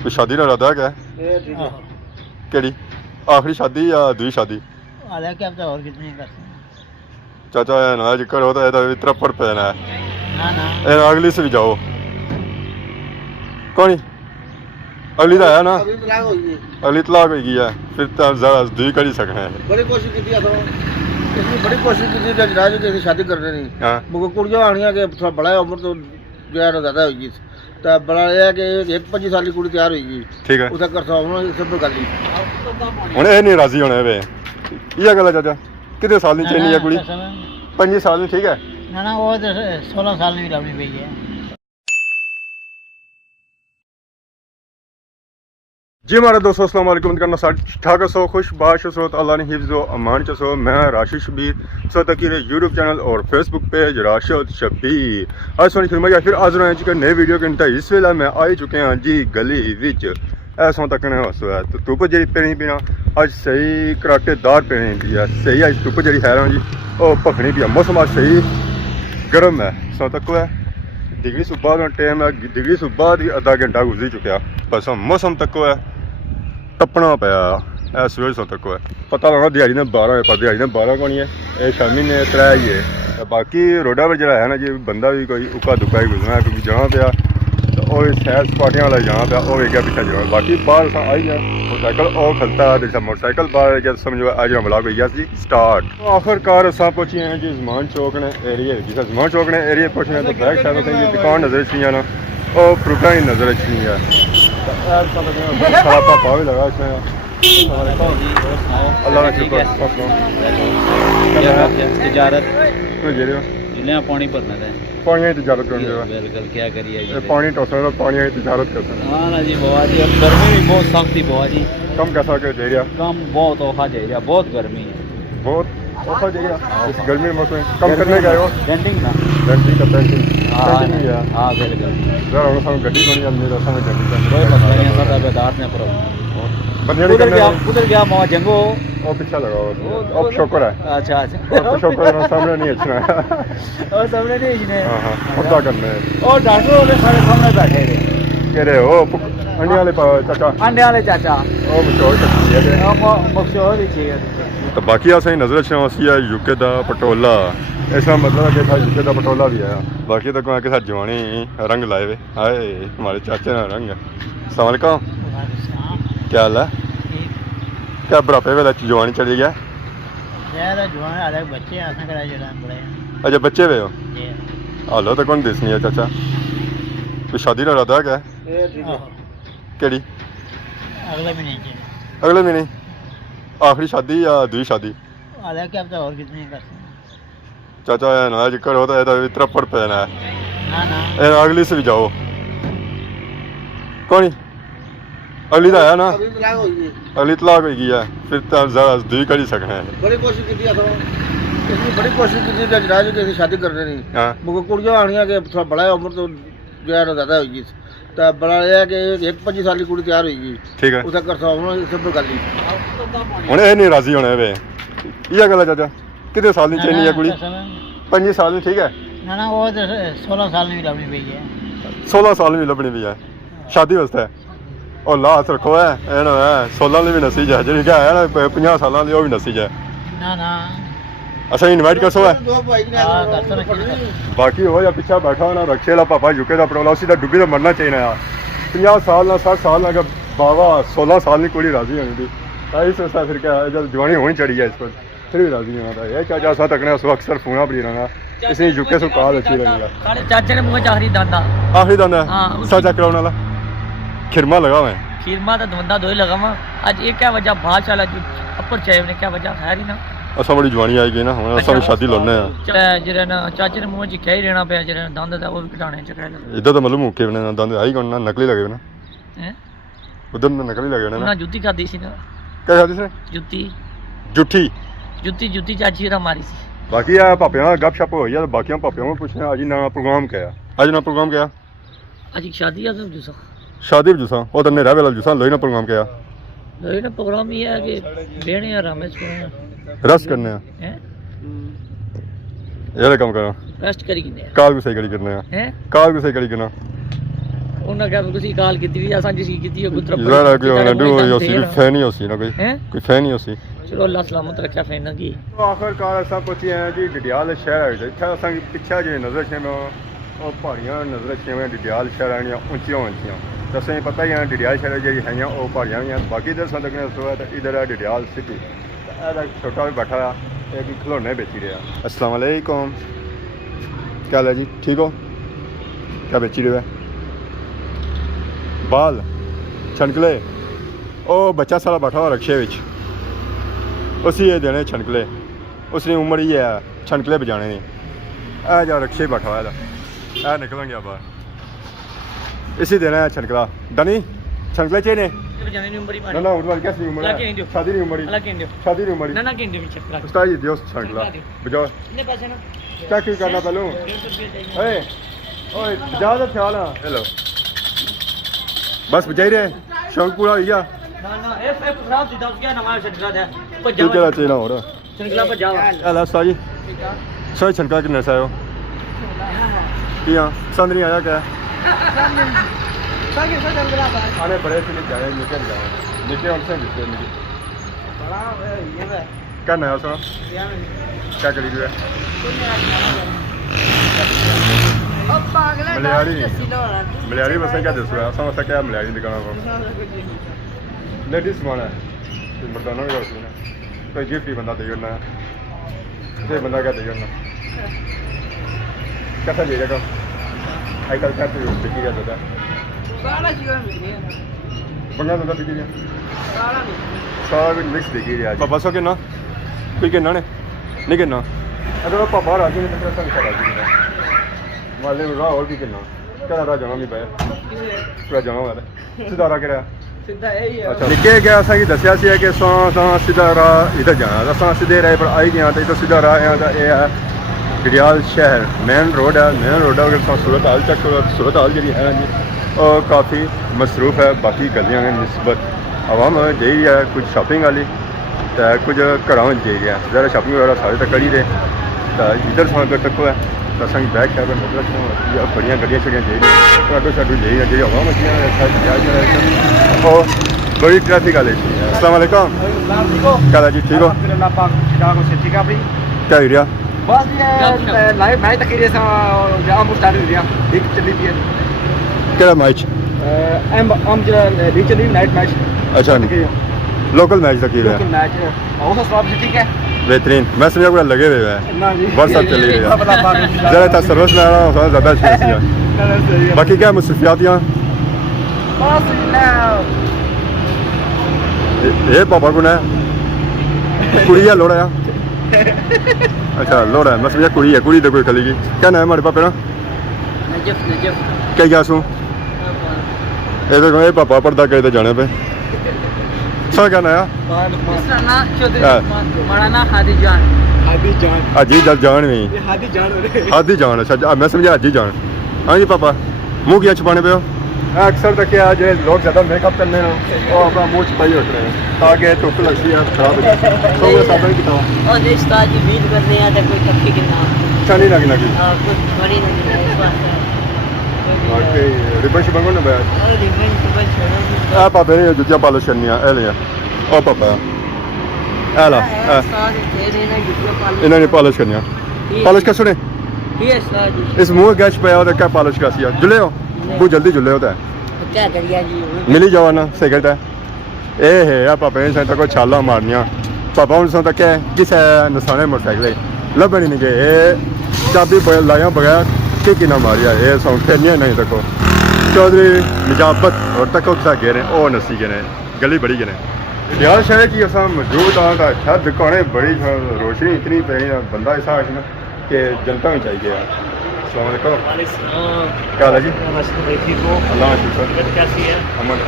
कोई शादी ना इरादा है केड़ी आखिरी शादी या दूसरी शादी और कितने करते हैं चाचा ना जिक्र हो तो इतना पड़ पैना है ना अगली से भी जाओ कौन अगली तो है ना अगली तलाक हो गई है फिर तो ज़्यादा दूरी कर ही सकना है बड़ी कोशिश की इसने बड़ी कोशिश की जनाज की शादी करने नहीं हाँ कुड़ियां आनियां के थोड़ा बड़ा उम्र तो जो है ज़्यादा होगी तो बड़ा यह है कि एक 25 साल की कुड़ी तैयार होगी ठीक है उसका करता हूँ सब गल ही हूँ ये नहीं राजी होने वे ये गल है चाचा कितने साल नहीं चाहिए है कुड़ी 25 साल नहीं ठीक है ना वो तो 16 साल में भी लवनी पई है जी हमारे दोस्तों अस्सलाम वालेकुम करना ठाक सो खुश बाश सो अल्लाह ने हिफ्ज़ व अमान च सो मैं राशिद शबीर सो तक यूट्यूब चैनल और फेसबुक पेज राशिद शबीर आज सोनी फिल्म फिर हाजिर हैं जी नए वीडियो के इस वेला मैं आई चुके हैं जी गली विच ऐसों तक ने हसो है तो धुप जी पैनी पीना अज सही कराटेदार पैनी पी है सही अज धुप जी है जी वो भखनी पी है मौसम अज सही गर्म है सो तक है डिग्री सुबह का टाइम है डिग्री सुबह भी अद्धा घंटा गुजरी चुका बस मौसम तक है टप्पना पाया सवेर सौ तक है पता लगा दिहाड़ी ने 12 है पर दिहाड़ी ने 12 को नहीं है ये शामी ने 3 ही है बाकी रोडा पर जरा है ना जी बंदा भी कोई उका दुका ही गुजरना है क्योंकि जहाँ पे और सैर सपाटियाँ वाला जहाँ पे वो एक पीछे जाना बाकी बाहर आई है मोटरसाइकिल और खलता है जैसा मोटरसाइकिल बाहर जब समझो आज ब्लॉग हुई जी स्टार्ट आखिरकार अस पहुंची हैं जी जमान चौक ने एरिए जिस जमान चौक ने एरिए पहुंचे हैं तो बैक साइड से दुकान नजर अच्छी है ना और फ्रूटा ही नजर अच्छी है पापा भी लगा इसमें अल्लाह का शुक्र पानी भरना है पानी की तजारत करने बिल्कुल क्या करिए पानी टोसन पानी की तजारत कर हाँ ना जी बहुत जी अब गर्मी भी बहुत सख्त थी बहुत जी कम कैसा कर दे रहा कम बहुत औखा दे रहा बहुत गर्मी है बहुत औखा दे रहा इस गर्मी में मौसम कम करने गए हो डेंटिंग ना डेंटिंग का पेंटिंग हाँ बिल्कुल जरा उन्होंने सामने गड्डी बनी अंदर सामने गड्डी कोई मसला नहीं है सब बेदार ने उधर गया मौज जंगो और पीछा लगा अब शुक्र है अच्छा अच्छा शुक्र है सामने नहीं अच्छा और सामने नहीं इसने हां हां खुदा करने और डॉक्टर वाले सारे सामने बैठे थे कह रहे हो अंडे वाले चाचा अंडे वाले चाचा ओ मशहूर है मशहूर ही चाहिए तो बाकी असें नजर अच्छा सी है यूके दा पटोला ऐसा मतलब है कि था यूके दा पटोला भी है बाकी तो कोई के साथ जवानी रंग लाए हुए हाय हमारे चाचे ना रंग अस्सलाम वालेकुम क्या हाल है क्या बुढ़ापे वेले जवानी चली गया अच्छा बच्चे वे हो हालो तो कौन दिसनी है चाचा कोई शादी ना इरादा है केड़ी अगले महीने आखिरी शादी या दूसरी शादी और कितने करते हैं चाचा ना जिक्र हो तो इतना पड़ पैना है अगली से भी जाओ कौन अगली तो है ना अगली तलाक हो गई है फिर तो ज़्यादा दूरी कर ही सकना है बड़ी कोशिश की इसने बड़ी कोशिश की जनाज की शादी करने नहीं हाँ कुड़ियां आनियां के थोड़ा बड़ा उम्र तो जो है ज़्यादा होगी तो बड़ा यह है कि एक 25 साल की कुड़ी तैयार होगी ठीक है उसका करता हूँ सब गल ही हूँ ये नहीं राजी होने वे ये गल है चाचा कितने साल नहीं चाहिए है कुड़ी 25 साल नहीं ठीक है ना वो तो 16 साल में भी लवनी पई है 16 साल में लभनी भी है शादी वास्ते और लाश रखो है 16 भी नसीज है जी क्या है ना 50 साल भी नसीज है ना अच्छा इनवाइट कर सो है बाकी हो या पीछे बैठा होना रक्षे वाला पापा यूके का पटोला उसी डुबी तो मरना चाहिए यार 50 साल ना 60 साल ना बाबा 16 साल की कुड़ी राजी होनी थी ताई सोचता फिर क्या जब जवानी होनी चढ़ी है इस पर फिर भी राजी होना था ये चाचा सा तकने उसको अक्सर फोना पड़ी रहना इसलिए यूके से कॉल अच्छी लगेगा चाचे ने मुझे आखिरी दांदा साचा कराने वाला खिरमा लगा हुआ है खिरमा तो बंदा दो ही लगा हुआ आज ये क्या वजह भात चाला अपर चाहे ने क्या वजह खैर ही ना असा बड़ी जवानी आएगी ना हम असा भी शादी लाने हैं जरा ना चाचे ने मुंह च क्या ही रहना पे जरा दंद था वो भी कटाने च कह इधर तो मतलब मुके बने दंद आई कौन ना नकली लगे ना हैं उधर ना नकली लगे ना जूती खादी सी ना क्या खादी से जूती जूठी जूती चाची रा मारी सी बाकी आ पापियां गपशप हो गया बाकी पापियों को पूछना आज नया प्रोग्राम क्या आज ना प्रोग्राम क्या आज एक शादी है सब जूसा शादी जूसा वो तो मेरा वाला जूसा लोई ना प्रोग्राम क्या लोई ना प्रोग्राम ये है कि बेणे और रमेश को रस करने हैं ये काम करो रेस्ट करी किने काल को सही करी करने हैं काल को सही करी करना ਉਹਨਾਂ ਕਿਹਾ ਤੁਸੀਂ ਕਾਲ ਕੀਤੀ ਵੀ ਅਸਾਂ ਜਿਸੀ ਕੀਤੀ ਉਹ ਪੁੱਤਰ ਜ਼ਾਰਾ ਕਿ ਉਹਨਾਂ ਨੂੰ ਉਸੇ ਫੈਨ ਹੀ ਉਸੇ ਨਾ ਕੋਈ ਫੈਨ ਹੀ ਉਸੇ ਚਲੋ ਅੱਲਾਹ ਸਲਾਮਤ ਰੱਖਿਆ ਫੈਨ ਨਾ ਕੀ ਆਖਰਕਾਰ ਅਸਾਂ ਪਹੁੰਚੇ ਹਾਂ ਜੀ ਡਡਿਆਲ ਸ਼ਹਿਰ ਵਿੱਚ ਇੱਥੇ ਅਸਾਂ ਪਿੱਛੇ ਜਿਹੜੇ ਨਜ਼ਰ ਛੇਵਾਂ ਉਹ ਪਹਾੜੀਆਂ ਨਜ਼ਰ ਛੇਵਾਂ ਡਡਿਆਲ ਸ਼ਹਿਰ ਆਣੀਆਂ ਉੱਚੀਆਂ ਦੱਸੇ ਪਤਾ ਹੀ ਹੈ ਡਡਿਆਲ ਸ਼ਹਿਰ ਜਿਹੜੀ ਹੈਗੀਆਂ ਉਹ ਪਹਾੜੀਆਂ ਵੀ ਬਾਕੀ ਇਧਰ ਸਾਨੂੰ ਲੱਗਣਾ ਸੋਇਆ ਤਾਂ ਇਧਰ ਹੈ ਡਡਿਆਲ ਸਿਟੀ ਇਹਦਾ ਛੋਟਾ ਵੀ ਬੈਠਾ ਆ ਇਹ ਵੀ ਖਿਲੌਣੇ बेच ही रहा। अस्सलाम वालेकुम, क्या हाल है जी, ठीक हो? क्या बेच रहे हो? बाल छनकले ओ बच्चा सारा बैठा हुआ रक्शे विच उसी ये देने छनकले उसने उम्र ही है छनकले बजाने ने आ जा रक्शे बैठा हुआ है निकल गया बाहर इसी देना है छनकला डनी छनकले चाहिए ना ना उम्र कैसी उम्र है शादी नहीं उम्र शादी नहीं उम्र ना केंद्र में चक्कर उस्ताद जी दियो छनकला बजाओ कितने पैसे ना क्या क्यों करना पहलू ओए ओए ज्यादा ख्याल है हेलो बस बजाई रहे शौक पूरा हो गया ना ना ए खराब सीधा क्या नवा छटका है तू क्या चाहिए और छनकला पर जाओ हेलो उस्ताद जी सही छनका कितने से आयो किया पसंद नहीं आया क्या आने बड़े से नहीं जाए निकल जाए निकले उनसे निकले मुझे क्या नया सुना क्या करी है मलयाली बस क्या दस रहा समझ क्या मलयाली दिखाना लेडीज समान है मर्दाना भी होती है कोई गिफ्ट ही बंदा दे करना है बंदा क्या दे करना कैसा दे जाएगा आजकल क्या बिकी जाता था बंगा तो बिकी गया सारा कुछ मिक्स बिकी गया पापा सो किन्ना कोई किन्ना ने नहीं किन्ना अगर पापा राजी नहीं तो संग राजी वाले राह और भी किन्ना क्या राह जाना नहीं पाया पूरा जाना वाला सितारा करा सीधा यही है अच्छा निके गया असा की दसिया सी है कि सीधा राह इधर जाना असा सीधे राह पर आई गया तो इधर सीधा राह है तो ये है डडियाल शहर मेन रोड है अगर सूरत हाल चेक करो सूरत हाल जी है जी और काफ़ी मसरूफ है बाकी गलियां हैं निस्बत आवाम जी है कुछ शॉपिंग वाली तो कुछ घरों जी है ज़्यादा शॉपिंग वगैरह सारे तक करी रहे तो इधर अगर तको है तो असा बैक साइड पर बड़िया गड्डियाँ शड़ियाँ जी ऑटो शाटो जी है जी आवाम और बड़ी ट्रैफिक वाली अस्सलाम वालेकुम क्या जी ठीक हो क्या एरिया बस ये लाइव मैच तक रेसा जाम स्टार्ट हो गया एक चली भी है क्या मैच हम जो लीग चली नाइट मैच अच्छा लोकल मैच तक ही लोकल मैच और सब स्वाब से ठीक है बेहतरीन मैं समझा पूरा लगे हुए हैं ना जी व्हाट्सएप चली रही है ज़रा था सर्विस में आ रहा हूँ ज़्यादा अच्छी है बाकी क्या मुसरफियात यहाँ बस ये पापा कौन है कुड़ी है लोड़ा अच्छा लोड़ा है मैं समझा कुड़ी है कुड़ी तो कोई खली की क्या नाम है हमारे पापे ना नजफ क्या क्या सूँ ये तो ये पापा पर्दा कहीं तो जाने पे सर क्या नया हाजी जान भी हादी जान अच्छा मैं समझा हाजी जान हाँ जी पापा मुँह क्या छुपाने पे हो अक्सर तक क्या जो लोग ज़्यादा मेकअप करने और अपना मुँह छुपाई उठ रहे हैं ताकि धुप लगती है खराब तो वो सादा ही किताब और रिश्ता जी बीत करने आ तो कोई कभी के ना अच्छा नहीं लगी कुछ बड़ी नहीं है इस बात बाकी रिबन शिबन को ना बैठ अरे रिबन शिबन छोड़ो आ पापा ने जुतियाँ पॉलिश करनी है ए लिया ओ पापा ए ला इन्होंने पॉलिश करनी है पॉलिश कर सुने इस मुँह गैस पे और क्या पॉलिश कर सिया जुले हो बहुत जल्दी जुले होता है क्या करिए जी मिली जाओ ना सिगरेट है ए है आ पापा ने संता को छाला मारनिया पापा उन संता क्या किस नसाने मोटरसाइकिल लभनी नहीं गए चाबी लाया बगैर कि ना मारिया ये सौ फिरनिया नहीं तको चौधरी निजाबत और तको गे रहे और नसी गए गली बड़ी गए यार शहर की असा मौजूद हाँ अच्छा दुकानें बड़ी रोशनी इतनी पे बंदा ऐसा है ना कि जनता भी चाहिए यार क्या हाल है जी अल्लाह कैसी है अमन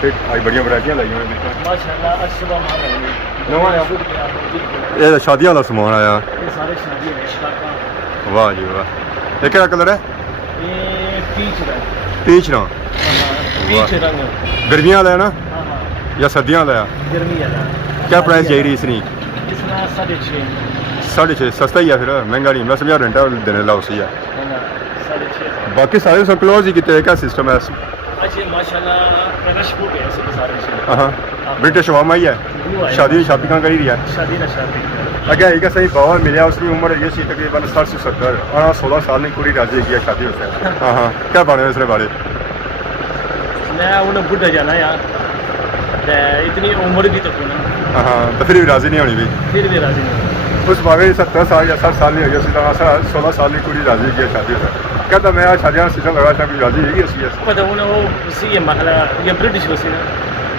फिर आज बढ़िया वैरायटियाँ लाई हुई माशाल्लाह सुबह नवा आया ये शादियां वाला समान आया ये सारे शादी है वाह जी वाह ये क्या कलर है ये पीच ना पीच रंग गर्मियाँ वाला है ना या सर्दियाँ वाला है गर्मी वाला क्या प्राइस चाहिए इसकी इसमें 6.5 6.5 सस्ता ही है फिर महंगा नहीं मैं समझा रेंटा देने ला उसी है बाकी सारे सब क्लोज ही कितने क्या सिस्टम है? आज माशाल्लाह रश हो गया सब सारे हाँ ब्रिटिश वामा ही है शादी शादी कहाँ करी रही है शादी ना शादी अगर एक सही बाबा मिला उसकी उम्र ये सी तकरीबन 60 से 70 और 16 साल में पूरी राजी की शादी उससे हाँ हाँ क्या बने इसके बारे मैं उन्हें बुढ़ा जाना यार इतनी उम्र भी तक ना हाँ हाँ तो फिर भी राजी नहीं होनी भी फिर भी राजी नहीं उस बारे 70 साल या 60 साल नहीं हो गया 16 साल में पूरी राजी की शादी उससे कहता मैं आज शादियाँ सीजन लगा था राजी है उसी पता उन्हें वो उसी ये महला ये ब्रिटिश वसी ना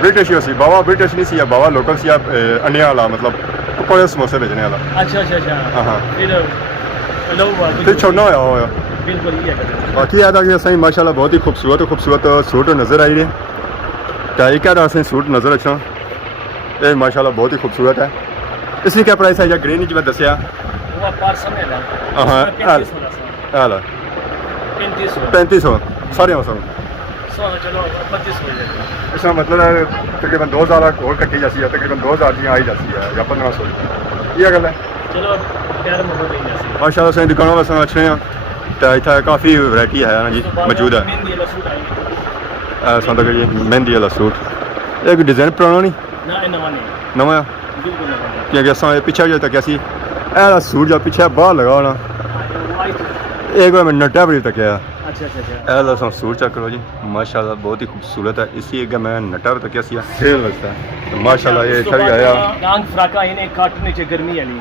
ब्रिटिश ही उसी बाबा ब्रिटिश नहीं सी बाबा लोकल सी अंडिया वाला मतलब पकौड़े समोसे बेचने वाला अच्छा अच्छा अच्छा हाँ हाँ फिर फिर छोड़ना होया बिल्कुल ये बाकी याद आ गया सही माशाल्लाह बहुत ही खूबसूरत सूट नज़र आई रहे क्या क्या रहा सही सूट नज़र अच्छा ये माशाल्लाह बहुत ही खूबसूरत है इसकी क्या प्राइस है या ग्रीन जी मैं दसिया हाँ 3500 सारे मौसम इसका मतलब है तकरीबन 2000 और कट्टी जाती है तकरीबन 2000 जी आई जाती है या 1500 ये गल है माशाल्लाह सही दुकानों वाले अच्छे हैं तो इतना काफ़ी वैरायटी है ना जी मौजूद है ऐसा जी मेहंदी वाला सूट एक डिज़ाइन पुराना नहीं नवा क्योंकि असा पिछले जो तक ऐसी ऐसा सूट जो पिछले बाहर लगा होना एक बार मैं नटा बड़ी तक आया ऐसा सूट चेक करो जी माशाल्लाह बहुत ही खूबसूरत है इसी एक मैं नटा तक सेल लगता है तो माशाल्लाह ये इतना ही आया लॉन्ग फ्राका इन्हें काट नीचे गर्मी वाली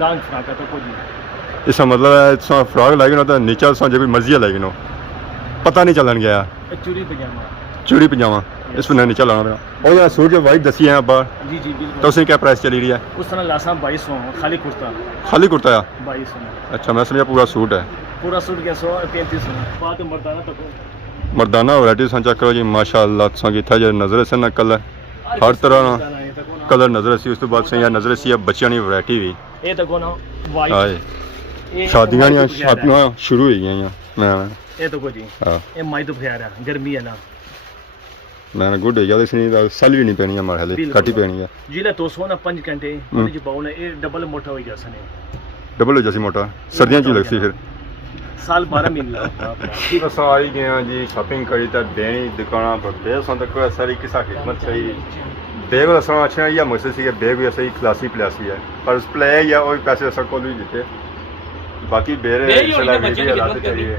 लॉन्ग फ्राका तो कोई इसका मतलब है फ्रॉक लाएगी ना तो नीचे जो कोई मर्जी लाएगी ना पता नहीं चलन गया चूड़ी पजामा इस पर नीचे लाना पड़ा और यार सूट जो वाइट दसी है आप जी जी बिल्कुल तो उसकी क्या प्राइस चली रही है उस तरह लासा 2200 खाली कुर्ता है 2200 अच्छा मैं समझा पूरा सूट है पूरा सूट क्या 135 बात मर्दाना तक मर्दाना वैरायटी चेक करो जी माशाल्लाह तुसा कितना जो नज़र से ना कलर हर तरह ना कलर नज़र सी उस तो बाद से नज़र सी बच्चों की वैरायटी भी ये तक ना वाइट शादियां शुरू हो गई मैं ये तो जी ये माई तो प्यार है गर्मी है ना मैं गुड हो गया इसने सल भी नहीं पैनी है हमारे लिए कटी पैनी है जिले 200 ना 5 घंटे उन्हें जो बाउन है ये डबल मोटा हो जासा ने डबल हो जासी मोटा सर्दियां की लगती फिर साल 12 महीने बस आई गए जी शॉपिंग करी तो देनी दुकाना पर बेस तक सारी किसा खिदमत सही बैग असना अच्छा या मुझसे सी बैग भी सही क्लासी प्लासी है पर उस प्ले या वो पैसे असर को भी देते बाकी बेरे चाहिए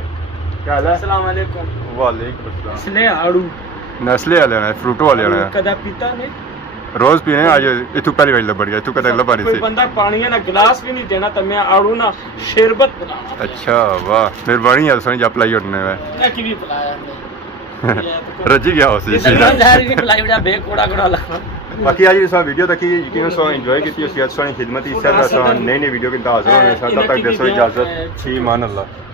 क्या हाल है अस्सलाम वालेकुम वालेकुम अस्सलाम इसने आड़ू नस्ले वाले ने फ्रूटो वाले ने कदा पीता ने रोज पीने आज इतु पहली बार लग गया इतु कदा लबा नहीं कोई बंदा पानी ना गिलास भी नहीं देना तो मैं आड़ू ना शरबत बना अच्छा वाह मेहरबानी है सनी जब लाई उठने में मैं की भी बुलाया नहीं रजी गया उस चीज से जहर भी बुलाई बड़ा बे कोड़ा कोड़ा लगा बाकी आज ये वीडियो देखी यकीन से एंजॉय की थी उसकी अच्छी खिदमत ही सर नई वीडियो के हाजिर होने तब तक दसो इजाजत छी मान अल्लाह